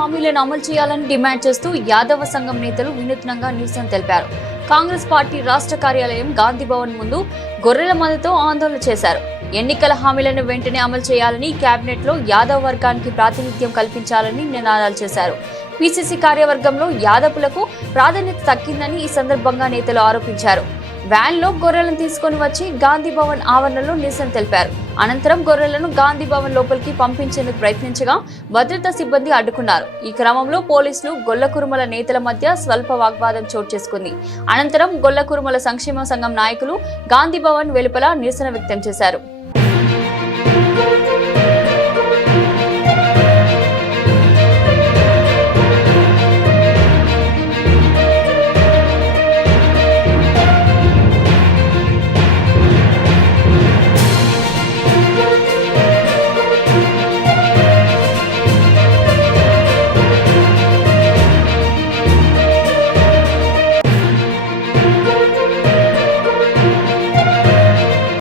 హామీలను అమలు చేయాలని డిమాండ్ చేస్తూ యాదవ సంఘం నేతలు వినూత్నంగా నిరసన తెలిపారు. కాంగ్రెస్ పార్టీ రాష్ట్ర కార్యాలయం గాంధీ భవన్ ముందు గొర్రెల మందతో ఆందోళన చేశారు. ఎన్నికల హామీలను వెంటనే అమలు చేయాలని, కేబినెట్ లో యాదవ్ వర్గానికి ప్రాతినిధ్యం కల్పించాలని నినాదాలు చేశారు. పిసిసి కార్యవర్గంలో యాదవులకు ప్రాధాన్యత తగ్గిందని ఈ సందర్భంగా నేతలు ఆరోపించారు. వ్యాన్ లో గొర్రెలను తీసుకుని వచ్చి గాంధీ భవన్ ఆవరణలో నిరసన తెలిపారు. అనంతరం గొర్రెలను గాంధీ భవన్ లోపలికి పంపించేందుకు ప్రయత్నించగా భద్రతా సిబ్బంది అడ్డుకున్నారు. ఈ క్రమంలో పోలీసులు గొల్లకురుమల నేతల మధ్య స్వల్ప వాగ్వాదం చోటు చేసుకుంది. అనంతరం గొల్లకురుమల సంక్షేమ సంఘం నాయకులు గాంధీ భవన్ వెలుపల నిరసన వ్యక్తం చేశారు.